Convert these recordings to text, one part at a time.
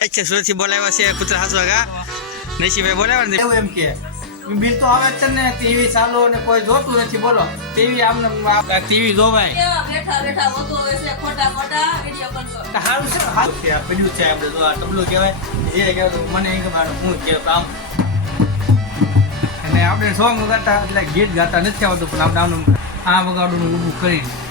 એક સુરતથી બોલાવ્યા છે કુતરા હાસવા ગા નસીભાઈ બોલાવ્યા ને એવું એમ કે બિલ તો આવે છે ને ટીવી ચાલુ અને કોઈ જોતું નથી બોલો ટીવી આમને ટીવી જોવાય બેઠા બેઠા વગો હોય છે ખોટા ખોટા વિડિયો કોલ કરો સારું છે ને સારું છે પેલું છે આપણે જો આ તબલું કહેવાય જે કહેવાય મને એ ખબર હું કે આમ અને આપણે સોંગ વગાડતા એટલે ગીત ગાતા નથી આવતું પણ આપણે આનું આ વગાડું ઊભું કરીને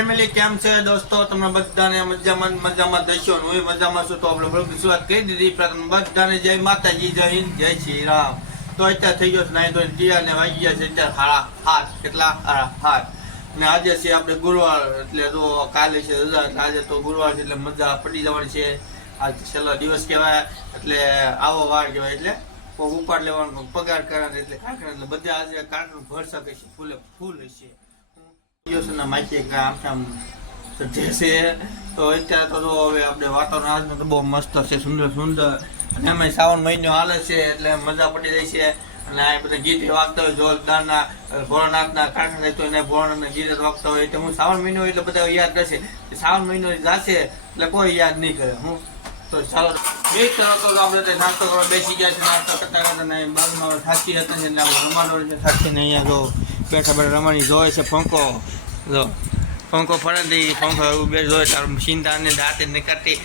ફેમિલી કેમ છે દોસ્તો? તમે બધાને મજામાં મજામાં દઈશો હું મજામાં છું તો આપણે બ્લોગની શરૂઆત કરી દીધી. બધાને જય માતાજી, જય હિન્દ, જય શ્રી રામ. તો અત્યારે થઈ ગયો નાઈ તો ટીયા ને વાગી ગયા છે અત્યારે હારા હાથ. કેટલા? હારા હાથ. ને આજે છે આપણે ગુરુવાર એટલે તો કાલે છે રજા, એટલે આજે તો ગુરુવાર છે એટલે મજા પડી જવાની છે. આજ છેલ્લો દિવસ કહેવાય, એટલે આવો વાર કહેવાય, એટલે ઉપાડ લેવાનો પગાર કરવાનો, એટલે કાંકરા એટલે બધા આજે કાંકરું ભરસા છે ફૂલે, ફૂલ હશે. દિવસના માખી આમ આમ સજ્જે છે. તો અત્યારે તો જો હવે આપણે વાતાવરણ આજનું તો બહુ મસ્ત છે, સુંદર સુંદર. અને અમે શ્રાવણ મહિનો હાલે છે, એટલે મજા પડી રહી છે. અને આ બધા ગીત વાગતા હોય, જોરદારના ભોળાનાથના કાંઠા તો એને ભોળાનાથના ગીત વાગતા હોય. તો હું શ્રાવણ મહિનો એટલે બધા યાદ કરશે શ્રાવણ મહિનો જશે, એટલે કોઈ યાદ નહીં કરે. હું તો ચાલો. બે તરફ આપણે નાસ્તો કરવા બેસી ગયા છે. નાસ્તો કરતા કરતા બાજુમાં થાકી હતા ને આપણે રમાડો છે. થાકીને અહીંયા જો બેઠા બેઠા રમાડી જોવે છે પંખો જો, પંખો ફરતી પંખો એવું બે જોવે તારું ચિંતા ને દાંત ને કાઢી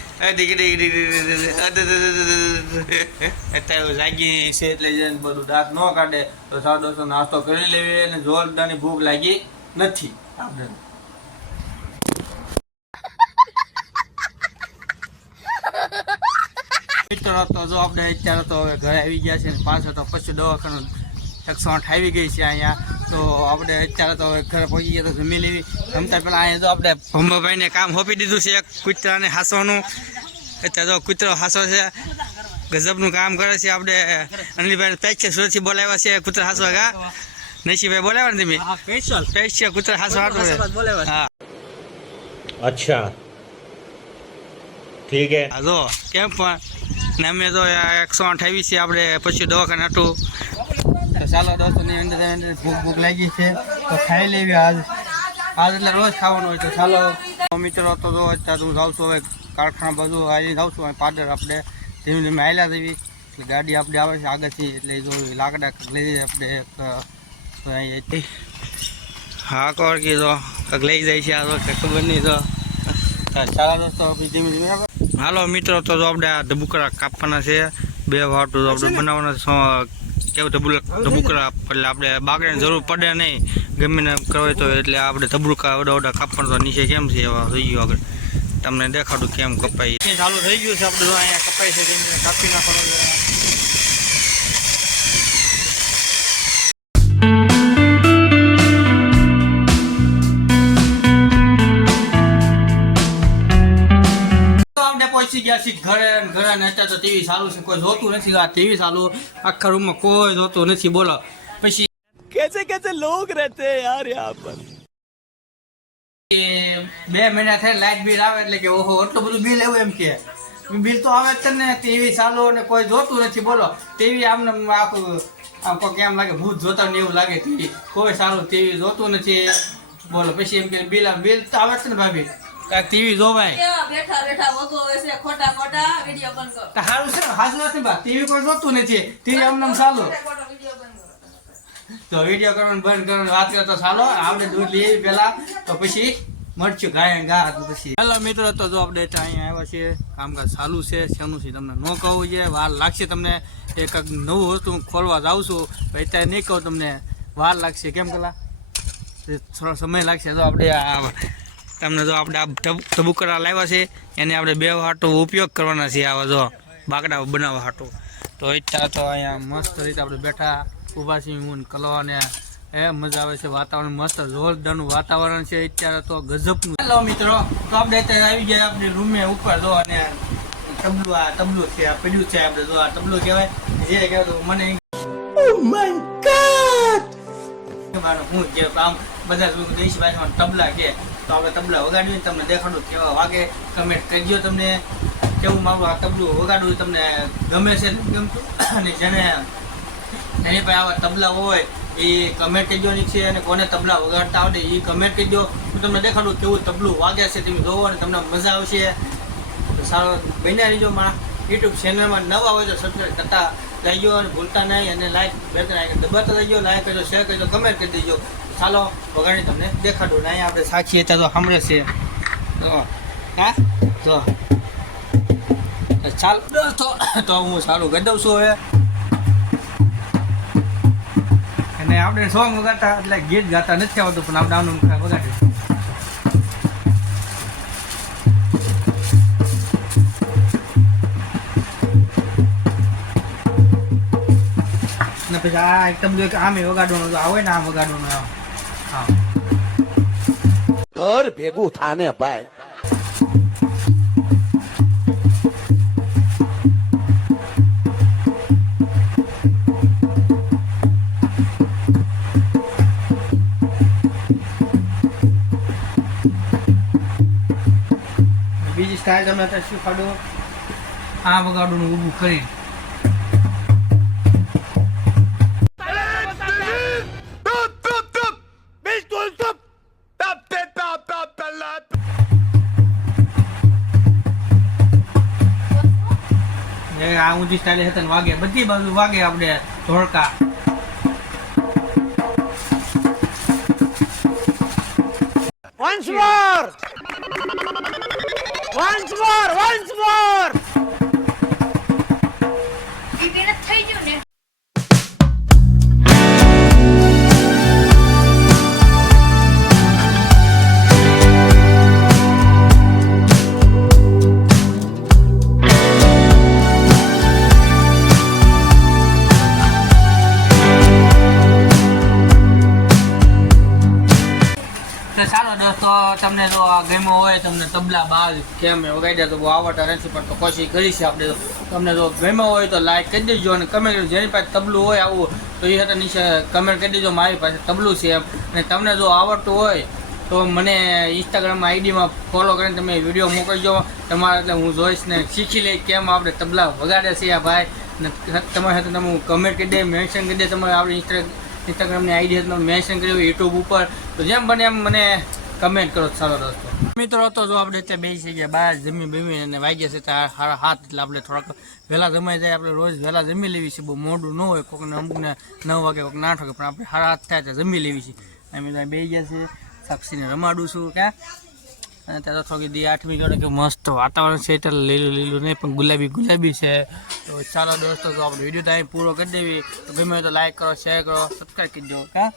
અત્યારે જાગી છે એટલે બધું દાંત ન કાઢે. તો સાવ દોસ્તો નાસ્તો કરી લેવી અને જોરદારની ભૂખ લાગી નથી. આપણે મિત્રો, તો જો આપણે અત્યારે તો હવે ઘરે આવી ગયા છે પાછળ તો પછી દવાખાનું એકસો આઠ આવી ગઈ છે અહીંયા. તો આપણે અત્યારે તો ઘરે પહોંચી ગયા તો જમી લેવી. જમતા પહેલાં અહીંયા તો આપણે ભંભાભાઈને કામ હોપી દીધું છે કૂતરાને હાંસવાનું. અત્યારે તો કૂતરો હાંસો છે. ગજબનું કામ કરે છે આપણે. અનિલભાઈ પેચ સુરતથી બોલાવ્યા છે કૂતરા હાંસવા ગા. નસીબભાઈ બોલાવ્યા ને તમે? સ્પેશિયલ કૂતરા હાંસવા બોલાવ્યા હા. અચ્છા. ઠીક હે. હા જો કેમ પણ? ને અમે તો એકસો અઠાવીસ છે આપણે પછી દવાખાને હતું ચાલો દોસ્તોની અંદર અંદર ભૂખ ભૂખ લાગી છે તો ખાઈ લેવી આજ. આજ એટલે રોજ ખાવાનું હોય તો ચાલો. મિત્રો તો જો અત્યારે હું જાઉં છું હવે કારખાના બધું આવી જાઉં છું અને પાદર આપણે ધીમે ધીમે આવેલા દેવી એટલે ગાડી આપણે આવે છે આગળથી એટલે જો લાકડા લઈ આપણે એક હા કોર કીધો લઈ જાય છે આ તો ખબર નહીં તો ચાલો દોસ્તો ધીમે ધીમે હાલો મિત્રો તો જો આપણે આ ધબુકડા કાપવાના છે. બે વાટું આપણે બનાવવાના કેવું ધબુકરા ધબુકરા એટલે આપણે બાકડીની જરૂર પડે નહીં. ગમે ને કરવાય તો એટલે આપણે ધબુકા ઓડા ઓડા કાપણ તો નીચે કેમ છે એવા થઈ ગયું આગળ? તમને દેખાડું કેમ કપાય. ચાલુ થઈ ગયું છે આપણે અહીંયા કપાય છે કાપી નાખવાનું પહોંચી ગયા છીએ ઘરે ઘરે ને અત્યારે તો ટીવી ચાલુ છે. કોઈ જોતું નથી. આ ટીવી ચાલુ. આખા રૂમમાં કોઈ જોતું નથી. બોલો. પછી કેસે કેસે લોગ રહેતે યાર યહાં પર. બે મહિના થયા લાઇટ બિલ આવે એટલે કે ઓહો એટલું બધું બિલ એવું એમ કે. બિલ તો આવે છે ને. ટીવી ચાલુ અને કોઈ જોતું નથી. બોલો. ટીવી આમને આખું આમ કોઈ કેમ લાગે ભૂત જોતા ને એવું લાગે ટીવી. કોઈ સારું ટીવી જોતું નથી. બોલો. પછી એમ કે બિલ બિલ તો આવે છે ને ભાભી. કાંઈક ટીવી જો ભાઈ. બેઠા બેઠા વગો છે ખોટા ખોટા વિડિયો બંધ કરો. તો સારું છે ને હાજર નથી બા ટીવી કોઈ જોતું નથી. ટીવી આમ ચાલુ. તો વિડિયો કરવાનું બંધ કરવાનું વાત કરતો ચાલો. આપણે દૂધ લઈએ પેલા તો પછી મળશું ગાય ગા પછી. હેલો મિત્રો તો જો આપણે અહીંયા આવ્યા છીએ. કામકાજ ચાલુ છે. શેનું છે તમને ન કહું છે વાર લાગશે તમને. એક નવું વસ્તુ ખોલવા જાઉં છું. અત્યારે નહીં કહું તમને વાર લાગશે. કેમ કલા? થોડો સમય લાગશે. તો આપણે આ તમને જો આપણે આ ધબુકડા લાવ્યા છે, એને આપણે બે હાટો ઉપયોગ કરવાના છે આવા જો બાકડા બનાવવા હાટો. તો અત્યારે તો અહીંયા મસ્ત રીતે આપણે બેઠા, ઊભા છીએ હું ને એ મજા આવે છે વાતાવરણ મસ્ત, જોરદારનું વાતાવરણ છે અત્યારે તો ગજબનું. હેલો મિત્રો, તો આપણે અત્યારે આવી ગયા આપણે રૂમે ઉપર જો, અને તબલું, આ તબલું છે, આ પડ્યું છે આપણે જો, આ તબલું કહેવાય. જે કહેવાય મને મારું હું કે આમ બધા જ દેશી ભાષામાં તબલા કે તો આપણે તબલા વગાડીએ તમને દેખાડું કેવા વાગે કમેન્ટ કરજો તમને. કેવું મારું આ તબલું વગાડવું તમને ગમે છે ગમતું અને જેને એની પાસે આવા તબલા હોય, એ કમેન્ટ કરજો છે અને કોને તબલા વગાડતા આવડે એ કમેન્ટ કરજો. હું તમને દેખાડું કેવું તબલું વાગે છે તમે જોવો અને તમને મજા આવશે. સારો બન્યા રહીજો મારા યુટ્યુબ ચેનલમાં નવા હોય તો સબસ્ક્રાઈબ કરતા જઈજો અને ભૂલતા નહીં અને લાઈક બે દબાતા જઈજો લાઈક કરજો શેર કરજો કમેન્ટ કરી દેજો. ચાલો વગાડી તમને દેખાડું. ને અહીંયા આપણે સાક્ષી હતા તો સાંભળે છે. હા? તો, ચાલ. તો હું સારું ગદવ છું હવે. અને આપણે સોંગ વગાડતા એટલે ગીત ગાતા નથી આવતું, પણ આપણે આનું વગાડ્યું પછી આ એકદમ જો કે આમે વગાડવાનું તો આવે ને આમ વગાડવાનું હા. ઘર ભેગું થાને ભાઈ. બીજી સ્ટાઇલ તમે શીખવાડો આ વગાડવાનું ઊભું કરી આ ઊંધી સ્ટાઇલ છે ને વાગે. બધી બાજુ વાગે આપણે Dholka once more once more once more તમને જો આ ગેમો હોય, તમને તબલા, બાજ, કેમ વગાડ્યા તો બહુ આવડતા નથી, પણ તો કોશિશ કરીશ આપણે તો. તમને જો ગેમો હોય તો લાઈક કરી દેજો અને કમેન્ટ જેની પાસે તબલું હોય આવું, તો એ હતા નીચે કમેન્ટ કરી દેજો, મારી પાસે તબલું છે એમ. અને તમને જો આવડતું હોય, તો મને ઇન્સ્ટાગ્રામમાં આઈડીમાં ફોલો કરીને તમે વીડિયો મોકલજો. તમારા એટલે હું જોઈશ ને શીખી લઈ કેમ આપણે તબલા વગાડે છે આ ભાઈ. ને તમારી સાથે તમે કમેન્ટ કરી દે મેન્શન કરી દે તમારે આપણે ઇન્સ્ટા ઇન્સ્ટાગ્રામની આઈડી મેન્શન કર્યું યુટ્યુબ ઉપર. તો જેમ બને એમ મને કમેન્ટ કરો, ચાલો દોસ્તો. મિત્રો, તો જો આપણે અત્યારે બેસી ગયા બહાર જમી બમી અને વાગ્યા છે ત્યાં સાડા હાથ એટલે આપણે થોડાક વહેલા જમાઈ જાય, આપણે રોજ વહેલા જમી લેવી છે. બહુ મોડું ન હોય, કોકને અમુકને નવ વાગે કોઈક આઠ વાગે પણ આપણે સાડા હાથ થાય ત્યાં જમી લેવી છે. અમે ત્યાં બે ગયા છે સાક્ષીને રમાડું છું, ક્યાં? અને ત્યાં તો થોડી દી આઠમી જોડે કે મસ્ત વાતાવરણ છે, એટલે લીલું લીલું નહીં, પણ ગુલાબી ગુલાબી છે. તો ચાલો દોસ્તો તો આપણે વીડિયો તો પૂરો કરી દેવી. તો ગમે તો લાઈક કરો શેર કરો સબસ્ક્રાઈબ કરી દો હા